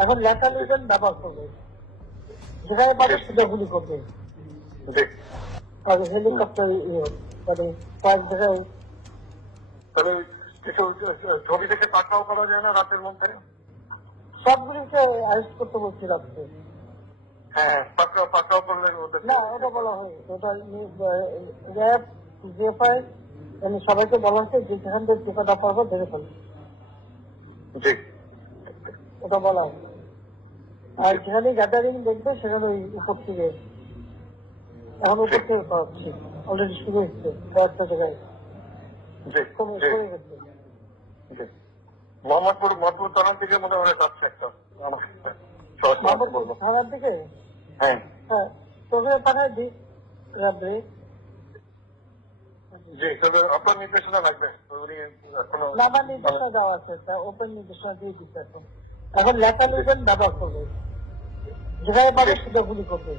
এখন লেখা লিখবেন ব্যবহার করবে, যেখানে পাবে সেটা গুলি করবে। আর হেলিকপ্টার মানে কয়েক জায়গায় তাহলে কিছু ছবি দেখে পাঠাও করা যায় না রাতের মধ্যে? সবগুলিকে অ্যারেস্ট করতে বলছি রাত্রে। হ্যাঁ, পাঠাও করলে না, ওটা বলা হয়, ওটা র্যাব জিএফআই সবাইকে বলা হচ্ছে যে যেখান থেকে টিকাটা পারবো ধরে ফেলবে, ওটা বলা হয়। আর যেখানে গ্যাদারিং দেখবে সেখানে ওই উপর থেকে, এখন উপর থেকে পাচ্ছি, অলরেডি শুরু হচ্ছে কয়েকটা জায়গায় কমে গেছে। মোহাম্মদপুর থানার দিকে মনে হয় যাচ্ছে একটা থানার দিকে। হ্যাঁ হ্যাঁ, তোকে পাঠাই দিই রাত্রে। জি, তবে আপনার নির্দেশনা লাগবে। উনি এখনো না, আমার নির্দেশনা দেওয়া আছে, ওপেন নির্দেশনা দিয়ে দিচ্ছে। এখন লেখা লিখবেন ব্যবহার করবে, যেখানে পাবে সেটা গুলি করবে।